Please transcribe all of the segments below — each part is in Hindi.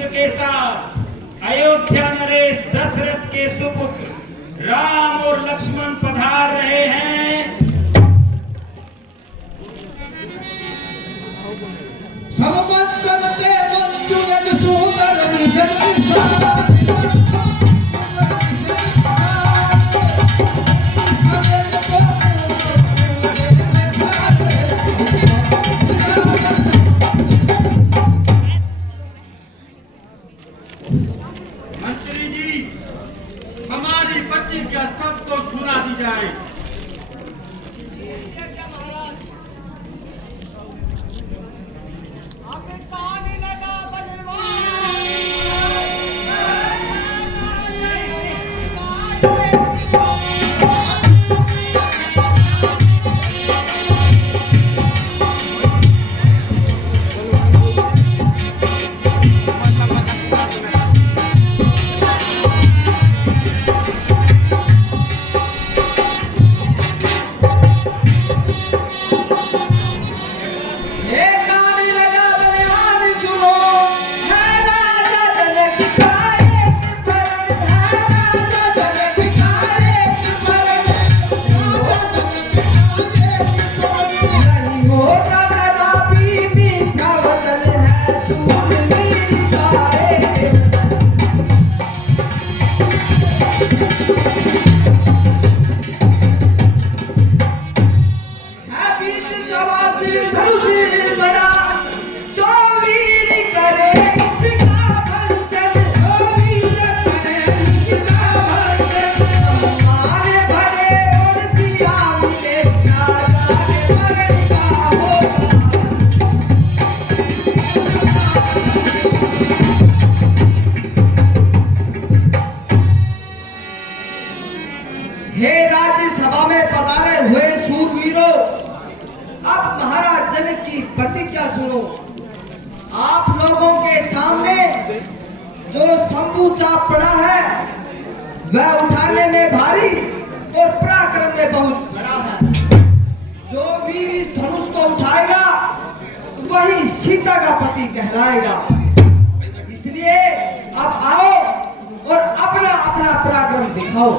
पुत्र के साथ अयोध्या नरेश दशरथ के सुपुत्र राम और लक्ष्मण पधार रहे हैं। समवत्सरते मंचु एक सुंदर विषद विशाल मंत्री जी, हमारी प्रतिज्ञा सबको सुना दी जाए। हे राज्यसभा में पधारे हुए सूरवीरों, अब महाराज जनक की प्रतिज्ञा सुनो। आप लोगों के सामने जो शंभू चाप पड़ा है वह उठाने में भारी और पराक्रम में बहुत बड़ा है। जो वीर इस धनुष को उठाएगा वही सीता का पति कहलाएगा। इसलिए अब आओ और अपना अपना पराक्रम दिखाओ।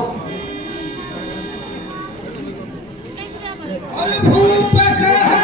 अरे भूप से है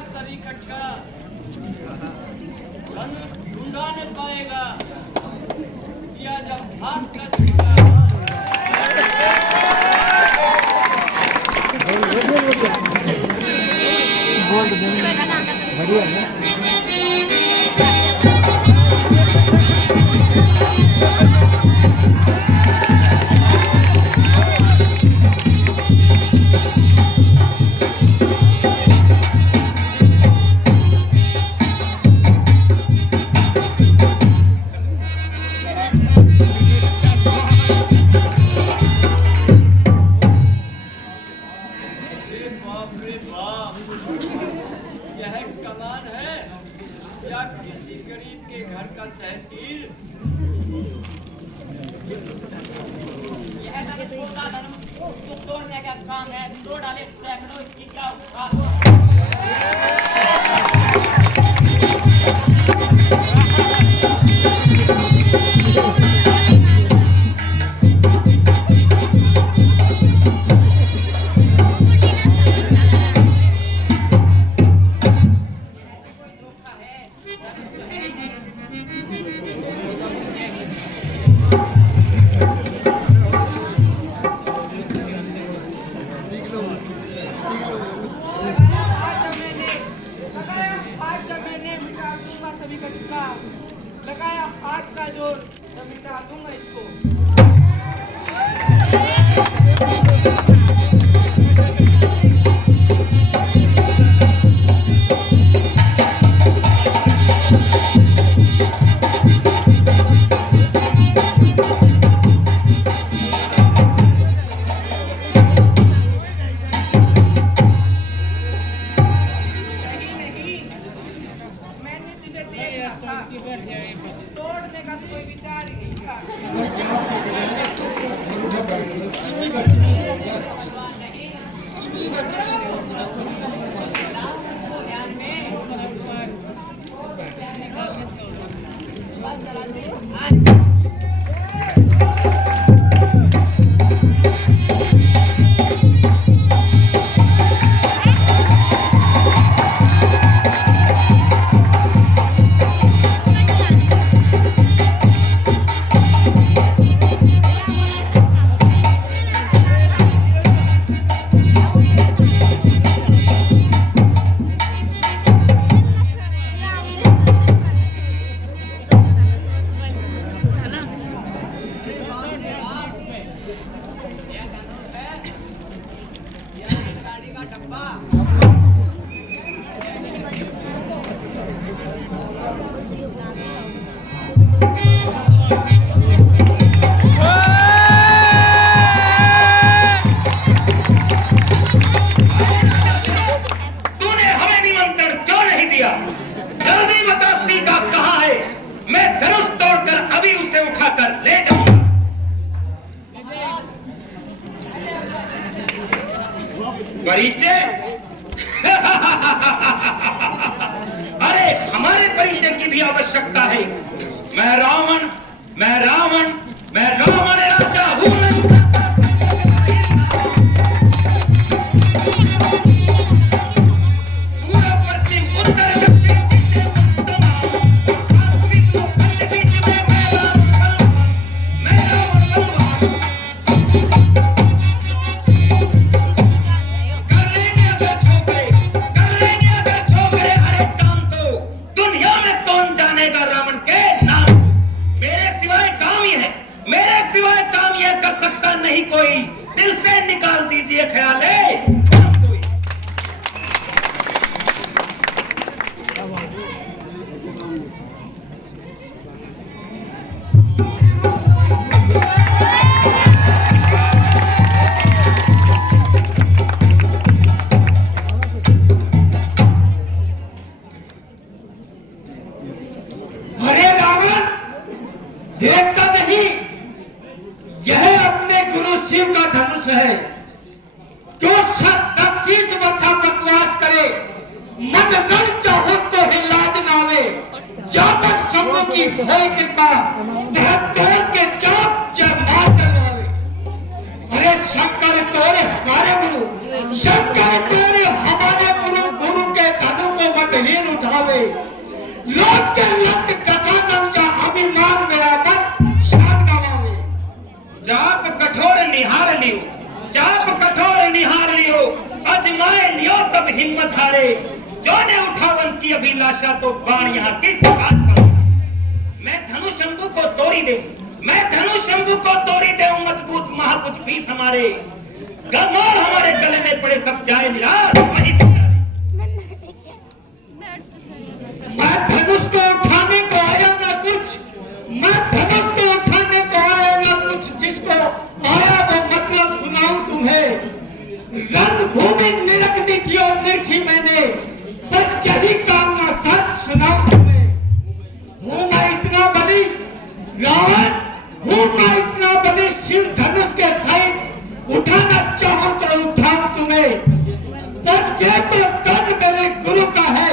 सभी इकट्ठा ढूंढा नहीं पाएगा या जब हाथ का बढ़िया है। तोड़ने का काम है, तोड़ डाले सैकड़ों इसकी क्या आज जब मैंने मिटा दूंगा सभी का टिक्का, लगाया हाथ का जोर तो मिटा दूंगा इसको। तोड़ने का कोई विचार ही नहीं था। परिचय अरे हमारे परिचय की भी आवश्यकता है। मैं रावण राजा हूं। पूर्व पश्चिम उत्तर दक्षिण नहीं कोई, दिल से निकाल दीजिए ख्याल है। अरे रावण, देखता नहीं यह अपने गुरु शिव का धनुष है। जो दक्षिण मथा बकवास करे, मन रण चाहो तो हिलाज नावे। जामन शब्दों की भय कृपा तोड़ के चाप चढ़ा करवावे। अरे शंकर तोरे हमारे गुरु, शंकर तोरे हमारे गुरु, गुरु के धनु को मतहीन उठावे। लोक के लट कथानम का अभिमान मेरा मन शान गवावे। जाप कठोर निहार लियो, अजमाए लियो तब हिम्मत हारे। जो ने उठावन की अभिलाषा तो बाण यहाँ किस बात पर। मैं धनु शंभु को तोड़ी दे, मजबूत महाकुछ भीष हमारे गमाल हमारे गले में पड़े सब जाए निराश वही मैं धनुष को उठाने को आया ना कुछ, मैं धनुष को उठाने को आया ना कुछ। जिसको आया वो मतलब सुनाऊं तुम्हें। रणभूमि निरखनी की और देखी मैंने, बच यही काम का सच सुनाऊं तुम्हें। हूं मैं इतना बड़ी रावण, हूं मैं इतना बड़ी शिव धनुष के सहित उठाना चाहूं तो उठाऊं तुम्हें। पर ये तो तन मेरे गुरु का है,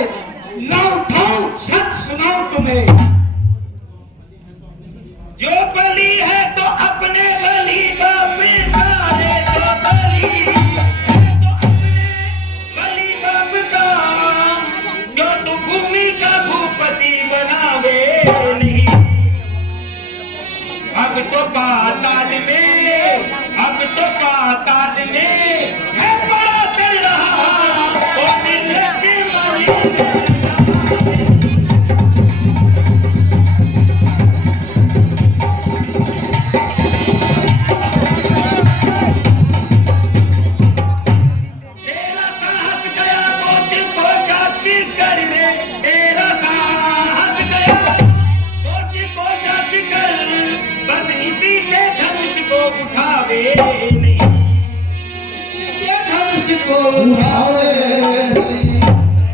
ना उठाऊं सच सुनाऊं तुम्हें। जो बलि है तो अपने बलि बाप का है, जो बलि है तो अपने बलि बाप का। जो तू भूमि का भूपति बनावे नहीं। अब तो पाताल में है बड़ा सड़ रहा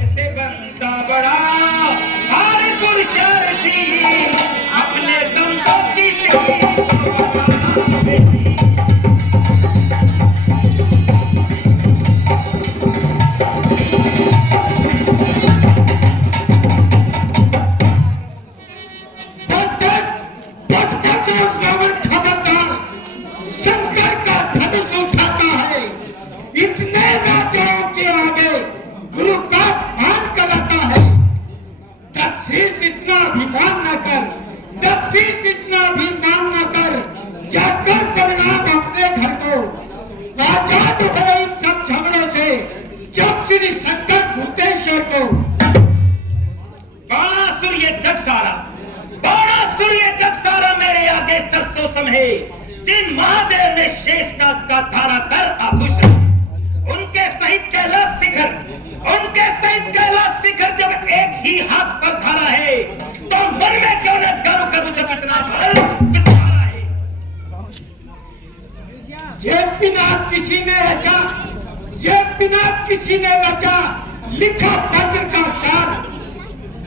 ऐसे बनता बड़ा हर पुरुषार्थी अपने संपत्ति से शंकर का धनुष उठाता है, इतने राजाओं के आगे गुरु का अपमान कराता है। दक्षिण इतना अभिमान न कर, दक्षिण इतना अभिमान न कर, जाकर परिणाम अपने घर को आजाद हो इन सब झगड़ों से। जब श्री शंकर भूतेश्वर को बाणासुर ये जग सारा, बाणासुर ये जग सारा मेरे आगे सरसों समहे। जिन महादेव ने शेष का धारा कर आभूषण, उनके सहित कैलाश शिखर, उनके सहित कैलाश शिखर जब एक ही हाथ पर धारा है, तो मन में क्यों न गर्व करूं जब इतना बल विस्तारा है। ये बिना किसी ने रचा, ये बिना किसी ने रचा लिखा पत्र का सार।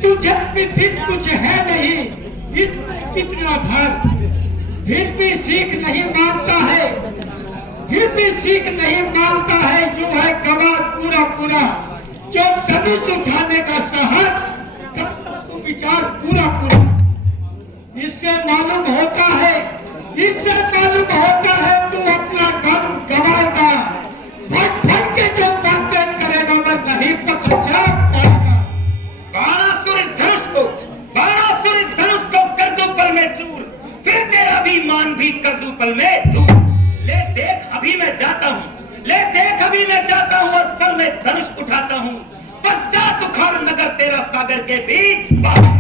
तुझे भी कुछ है नहीं, कितना भर, फिर भी सीख नहीं मानता है, फिर भी सीख नहीं मानता है। यूं है कमाल पूरा पूरा, जो धनुष उठाने का साहस, तब विचार पूरा पूरा। इससे मालूम होता है, इससे मालूम होता है तू अपना गम गवाएगा। भट भट के जो बातें करेगा मैं नहीं प्रशंसा पाएगा। बाणासुर इस धनुष को, बाणासुर इस धनुष को कर दूं पल में चूर, फिर तेरा भी मान भी कर दूं पल में दूर। ले देख अभी मैं जाता हूँ, ले देख अभी मैं जाता हूँ और पल में धनुष उठाता हूँ। पश्चात उखाड़ नगर तेरा सागर के बीच बाहर।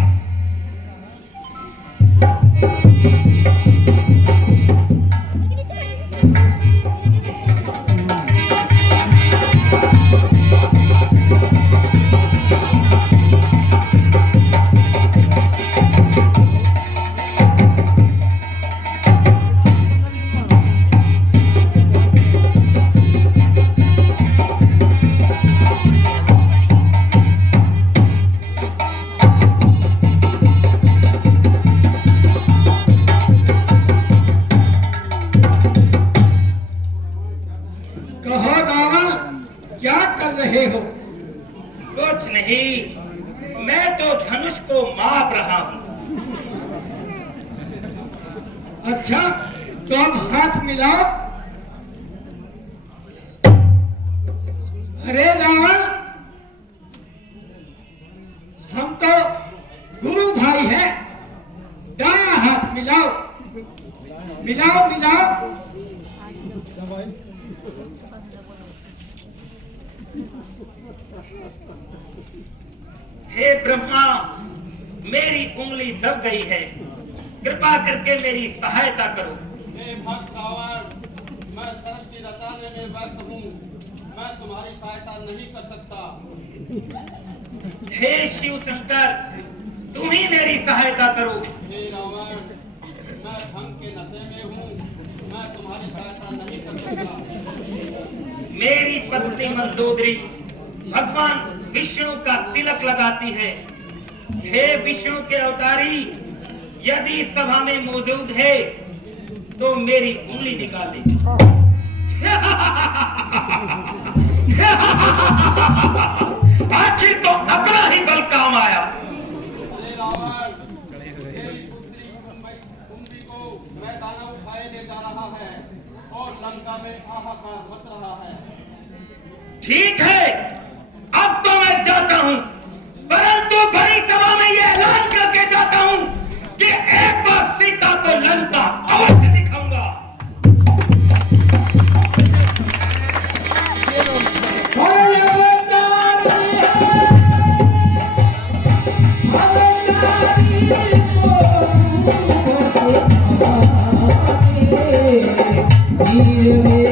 कहो रावण, क्या कर रहे हो? कुछ नहीं, मैं तो धनुष को माप रहा हूँ। अच्छा, तो अब हाथ मिलाओ। अरे रावण, हम तो गुरु भाई हैं, दायां हाथ मिलाओ, मिलाओ मिलाओ। हे ब्रह्मा, मेरी उंगली दब गई है, कृपा करके मेरी सहायता करो। हे भक्त रावण, मैं सृष्टि रचाने में व्यस्त हूँ, मैं तुम्हारी सहायता नहीं कर सकता। हे शिव शंकर, तुम ही मेरी सहायता करो। हे रावण, मैं भंग के नशे में हूँ, मैं तुम्हारी सहायता नहीं कर सकता। मेरी पत्नी मंदोदरी भगवान विष्णु का तिलक लगाती है। हे विष्णु के अवतारी, यदि सभा में मौजूद है तो मेरी उंगली निकाले। आखिर तो अपना ही बल काम आया। हे रावण, मेरी पुत्री कुंती को मैदान उठाए ले जा रहा है और लंका में हाहाकार मच रहा है। ठीक है, अब तो मैं जाता हूं, परंतु बड़ी सभा में यह ऐलान करके जाता हूं कि एक बार सीता को लंका अवश्य दिखाऊंगा। वीर में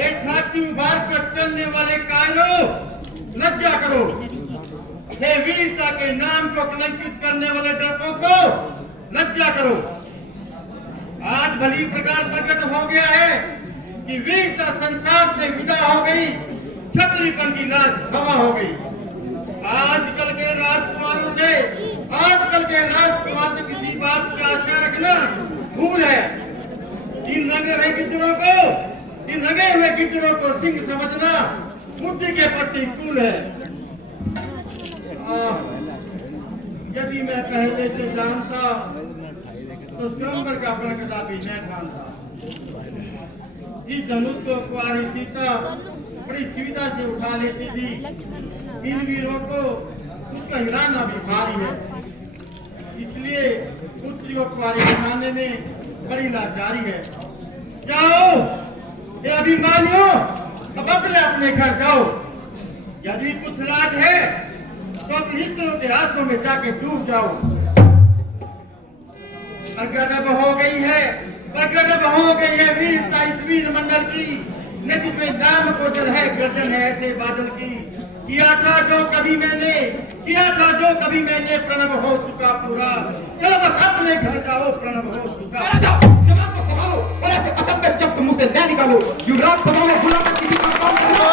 एक छाती उभार कर चलने वाले कायरों, लज्जा करो। हे वीरता के नाम को कलंकित करने वाले डरपोकों, लज्जा करो। आज भली प्रकार प्रकट हो गया है कि वीरता संसार से विदा हो गई, क्षत्रियपन की लाज हवा हो गई। आजकल के राजकुमारों से किसी बात की आशा रखना भूल है। इन लगे हुए गिद्दरों को सिंह समझना बुद्धि के प्रतिकूल है। यदि मैं पहले से जानता तो स्वयंवर का प्रण कदापि न ठानता। जिस धनुष को कुंवारी सीता बड़ी सुविधा से उठा लेती थी, इन वीरों को उसका हिलाना भी भारी है। इसलिए पुत्री को कुंवारी बनाने में बड़ी लाचारी है। जाओ ये अभिमानियों, अब अपने घर जाओ। यदि कुछ लाज है तो हिस्सों के हाथों में जाके डूब जाओ। प्रगट हो गई है वीरता इस वीर मंडल की, न जिसमें नाम को जल है गर्जन है ऐसे बादल की। किया था जो कभी मैंने प्रणव हो चुका पूरा। चलो बस अपने घर जाओ, प्रणव हो चुका। जवान को संभालो और ऐसे असभ्य शब्द मुंह से न निकालो। युवराज सभा में बुलाकर किसी का काम करना।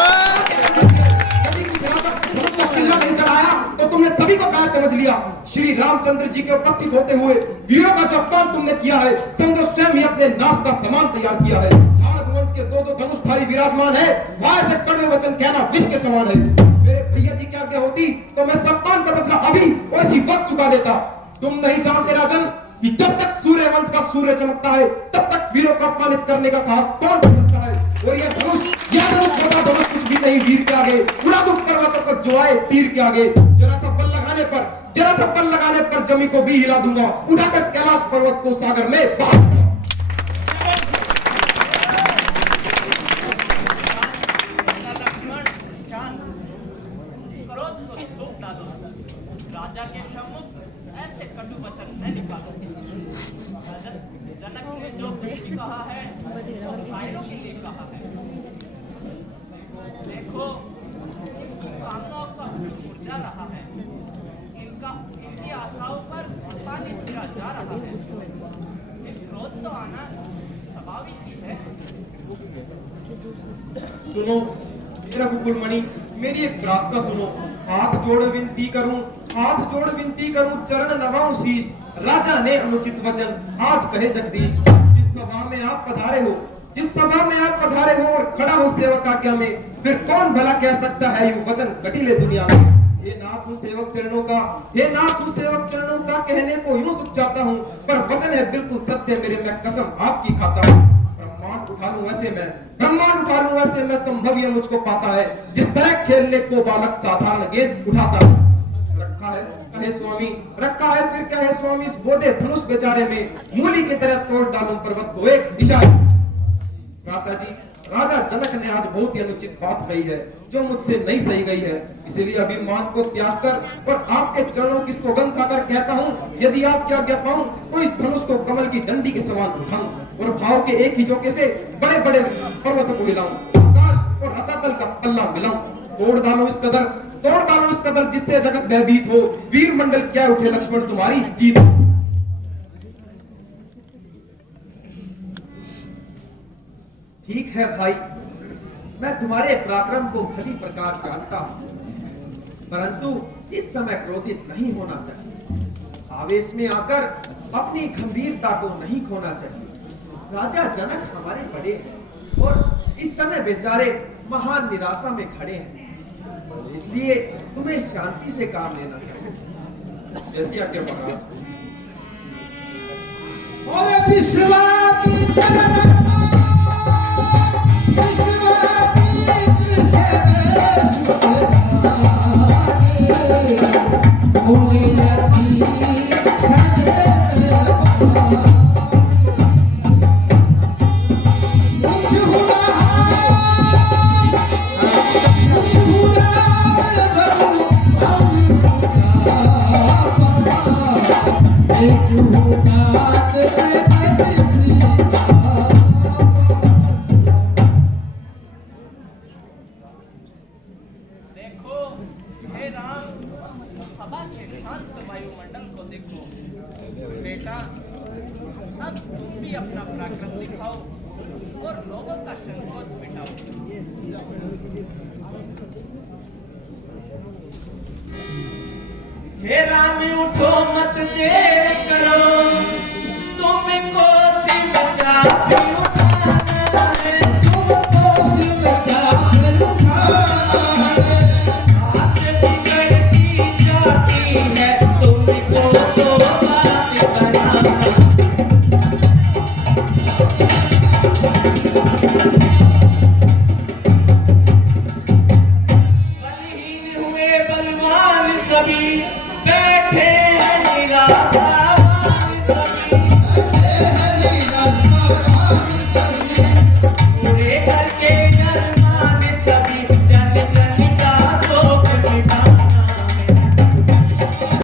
यदि किसी धनुष को किल्ला नहीं चढ़ाया तो तुमने सभी को कार समझ लिया। श्री रामचंद्र जी के उपस्थित होते हुए वीरों का जो अपमान तुमने किया है, समझो स्वयं ही अपने नाश का सामान तैयार किया है। भारत वंश के दो धनुषधारी विराजमान है, वहां से कड़वे वचन कहना विष के समान है। मेरे भैया जी की आज्ञा होती तो मैं सम्मान का बदला अभी और इसी वक्त चुका देता। तुम नहीं जानते राजन कि जब तक सूर्य वंश का सूर्य चमकता है तब तक वीरों को अपमानित करने का साहस कौन कर सकता है। और यह धनुष कुछ भी नहीं वीर के आगे। उड़ा दो पर्वतों को जो आए तीर के आगे। जरा सा बल लगाने पर जमी को भी हिला दूंगा। उठाकर कैलाश पर्वत को सागर में बहा दूंगा। राजा के सम्मुख ऐसे कटु वचन न निकालो। जनक ने जो कुछ कहा है वो भाइयों के लिए कहा है। देखो कामनाओं का ऊर्जा रहा है, इनकी आशाओं पर पानी फिरा जा रहा है। क्रोध तो आना स्वाभाविक ही है। सुनो मेरा कुकुलमणि, मेरी एक प्रार्थना सुनो। हाथ जोड़ विनती करूं चरण नवाऊं शीश। राजा ने अनुचित वचन आज कहे जगदीश। जिस सभा में आप पधारे हो और खड़ा हो सेवक आज्ञा में, फिर कौन भला कह सकता है यूं वचन कटीले दुनिया में। हे नाथ सेवक चरणों का कहने को यूं सुख चाहता हूं, पर वचन है बिल्कुल सत्य मेरे, मैं कसम आपकी खाता हूं। ब्रह्मांड उठा लूं ऐसे मैं संभव ये मुझको पाता है। जिस तरह खेलने को बालक साधारण गेंद उठाता है। रखा है फिर कहे स्वामी इस बोधे धनुष बेचारे में, मूली की तरह तोड़ डालूं पर्वत को एक इशारे। माता जी, राजा जनक ने आज बहुत ही अनुचित बात कही है जो मुझसे नहीं सही गई है। इसलिए अभिमान को त्याग कर और आपके चरणों की सौगंध खाकर कहता हूँ, यदि आपकी आज्ञा पाऊं तो इस धनुष को कमल की डंडी के समान उठाऊं और भाव के एक ही झोंके से बड़े बड़े पर्वतों को हिलाऊं, आकाश और रसातल का पल्ला मिलाऊं। तोड़ डालो इस कदर जिससे जगत भयभीत हो। वीर मंडल क्या उठे लक्ष्मण तुम्हारी जीत। ठीक है भाई, मैं तुम्हारे पराक्रम को भली प्रकार जानता हूं, परंतु इस समय क्रोधित नहीं होना चाहिए। आवेश में आकर अपनी गंभीरता को नहीं खोना चाहिए। राजा जनक हमारे बड़े हैं और इस समय बेचारे महान निराशा में खड़े हैं, इसलिए तुम्हें शांति से काम लेना चाहिए। जैसी आज्ञा महाराज। और विश्वामित्र से मैं सुन जाने, बोले अति सदैव एक स्वामी उठो मत देर करो